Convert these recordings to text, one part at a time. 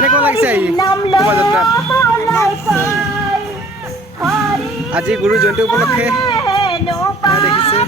কেনেকুৱা লাগিছে আহি শোভাযাত্ৰাত? আজি গুৰু জয়ন্তী উপলক্ষে দেখিছে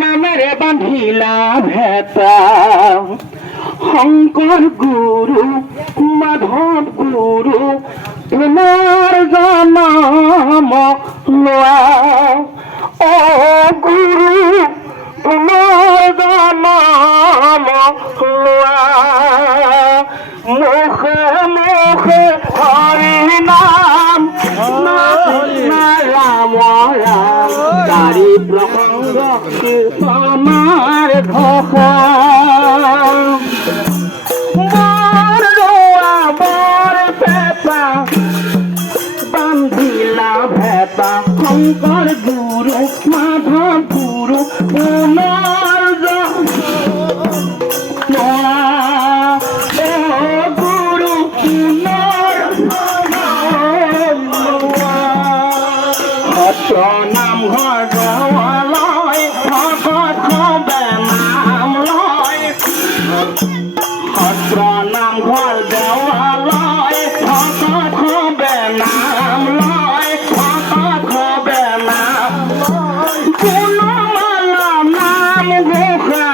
নামেৰে বান্ধিলা ভেটা শংকৰ গুৰু মাধৱ গুৰু তোমাৰ জনম লোৱা অ গুৰু তোমাৰ জনম লোৱা মুখে মুখে হৰি নাম ৰাম ৰাম গাড়ী প্ৰসংগ কীৰ্তনৰ ঘোষা বৰ ৰোৱা বৰ পেঁপা বান্ধিলা ভেটা শংকৰ গুৰু মাধৱ গুৰু পুনৰ গুৰু পুনৰ সত্ৰ নামঘৰ দেৱালয় ভকত সবে নাম লয় সত্ৰ নামঘৰ দেৱালয় ভকত সবে নাম লয় ভকত সবে নাম গুণমালা নাম ঘোষা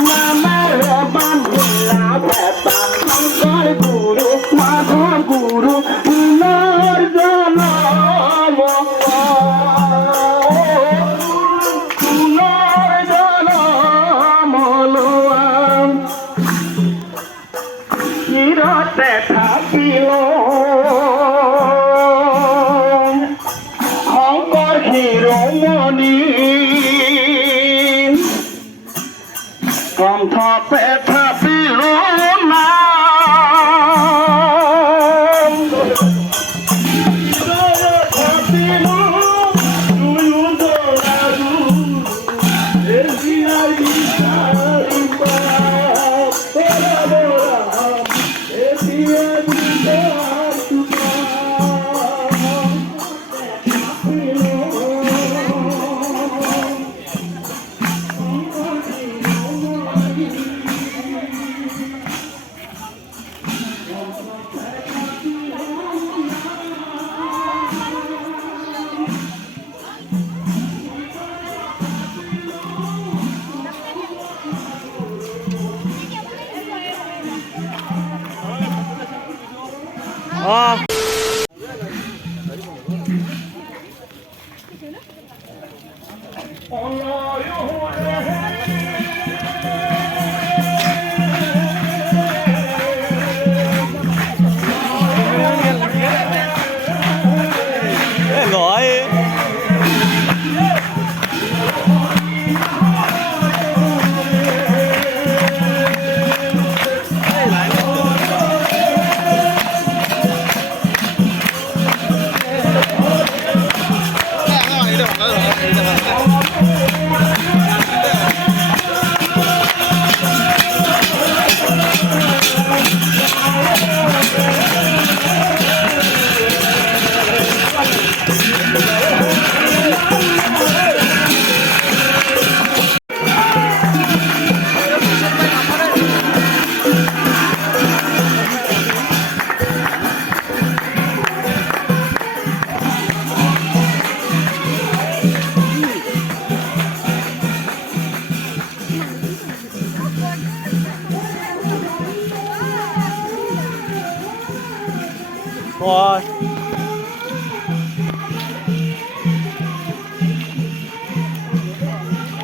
নামেৰে বান্ধিলা ভেটা শংকৰ গুৰু মাধৱ গুৰু পুনৰ জনম পুনৰ জনম লোৱা চিৰতে থাকিল শংকৰ শিৰোমণি কণ্ঠতে থাকিল নাম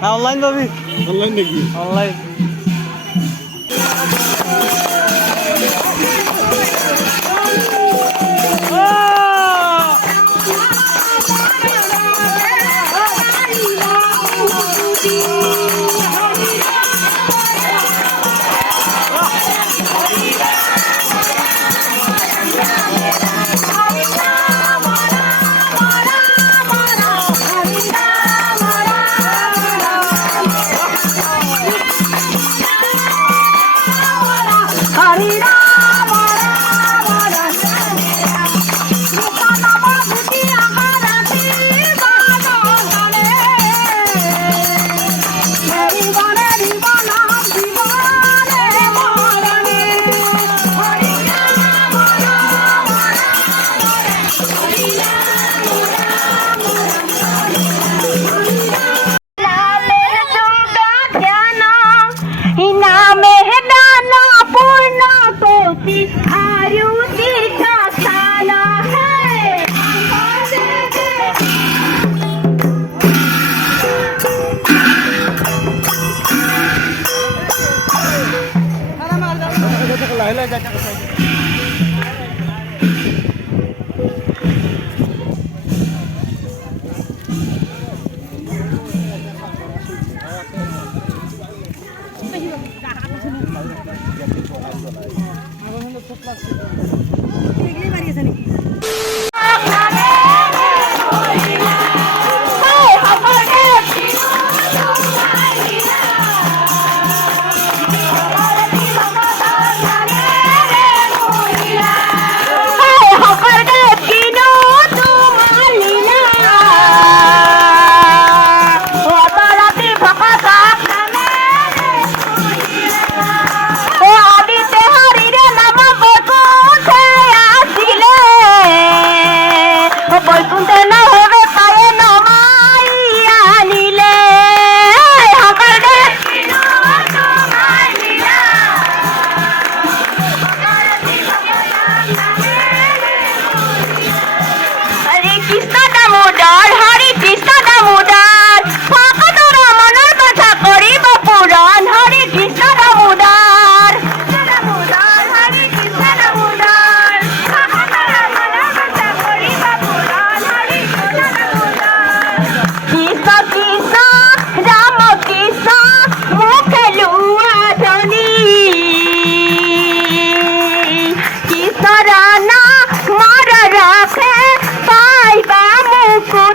অনলাইন পাবি অনলাইন নেকি online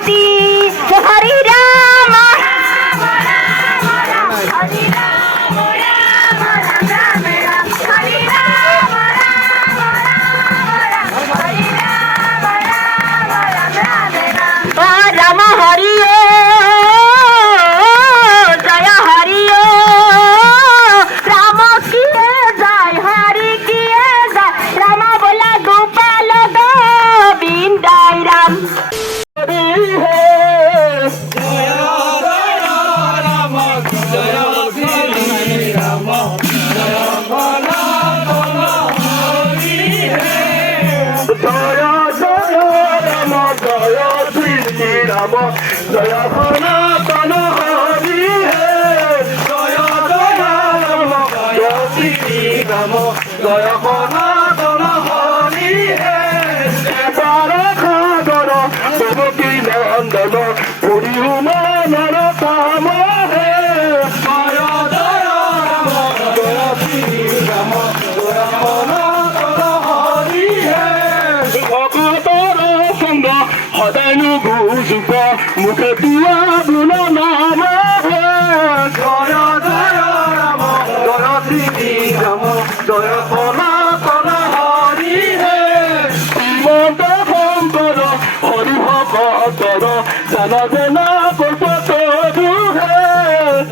Jyoti Hari Rama Hari Rama Rama Rama Rama Hari Rama Rama Rama Hari Rama Rama Rama Rama Hari Jaya Hari Rama kiye jai Hari kiye jai Rama bola Gopal Govindai Ram জয় সনাতন হরি হে জয় জয় রাম জয় শ্রী রাম জয় সনাতন হরি হে এবার খাদর দেবকী নন্দন পুরী উমানর কাম হে জয় জয় রাম জয় শ্রী রাম জয় সনাতন হরি হে ভগতর সঙ্গ সদায় নুগুজুক মুখে দিয়া গুণ নাম হে জয় জয় রাম জয় শ্রী রাম জয় সনাতন হরি হে শ্রীমন্ত শংকৰ হৰি ভকতৰ জান জনা কপত হে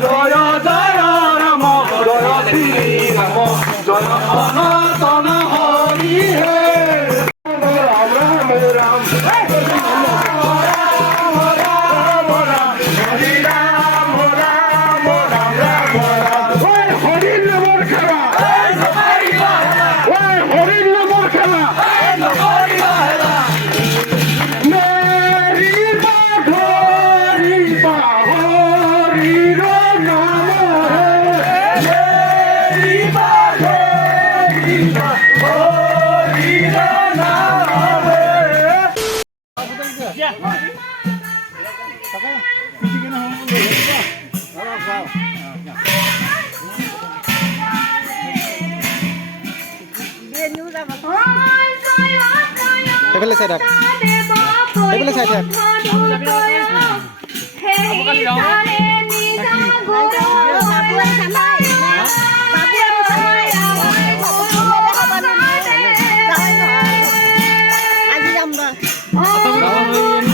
জয় জয় ৰাম জয় শ্ৰী ৰাম জয় সনাতন হৰি হে ৰাম ৰাম ৰাম সেইফালে চাই থাক সেইফালে চাই থাক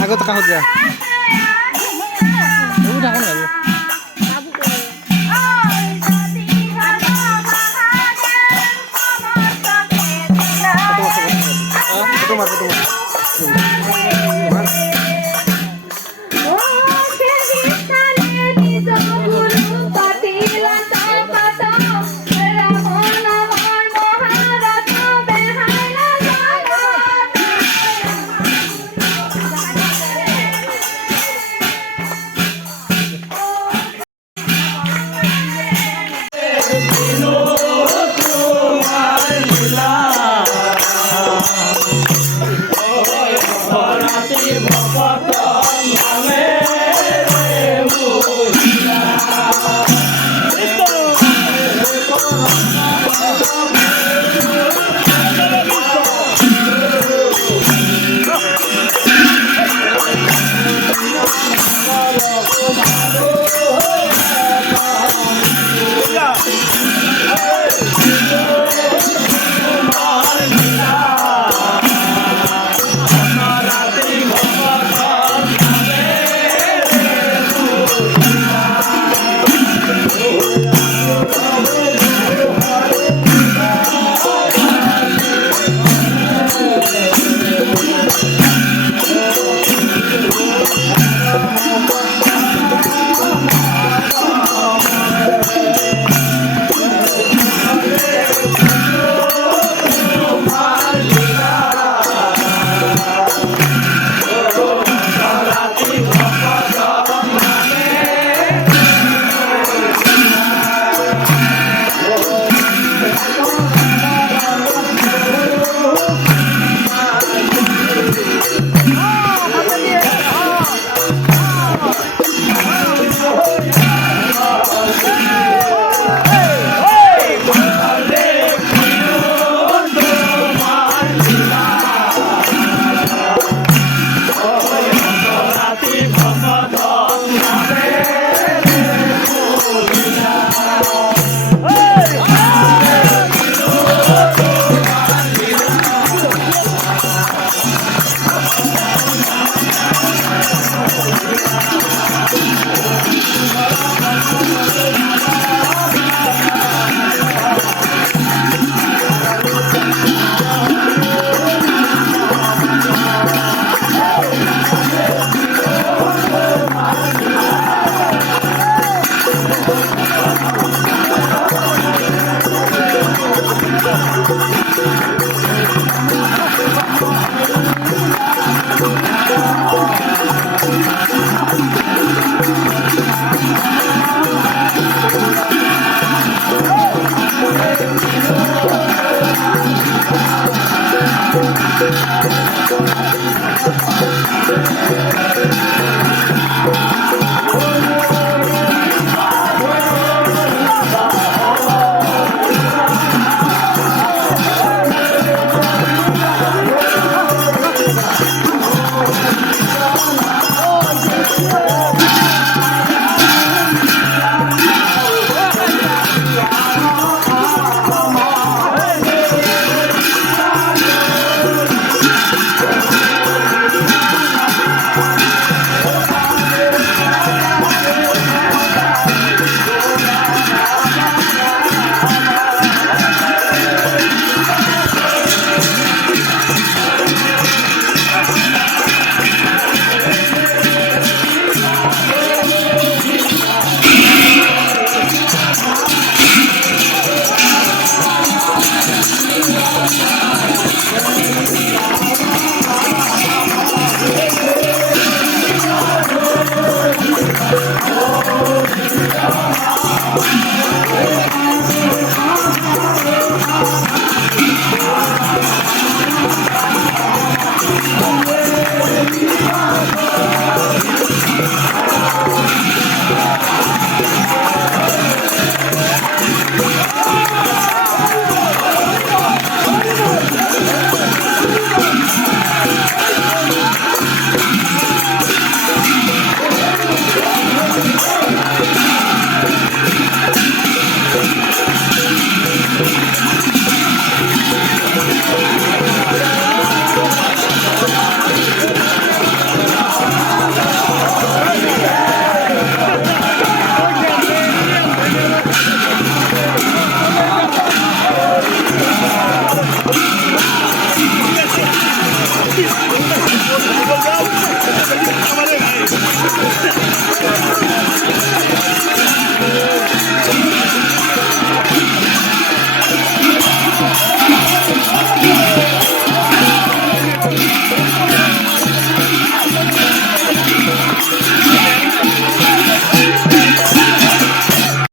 আগত কাষত যা থাকো না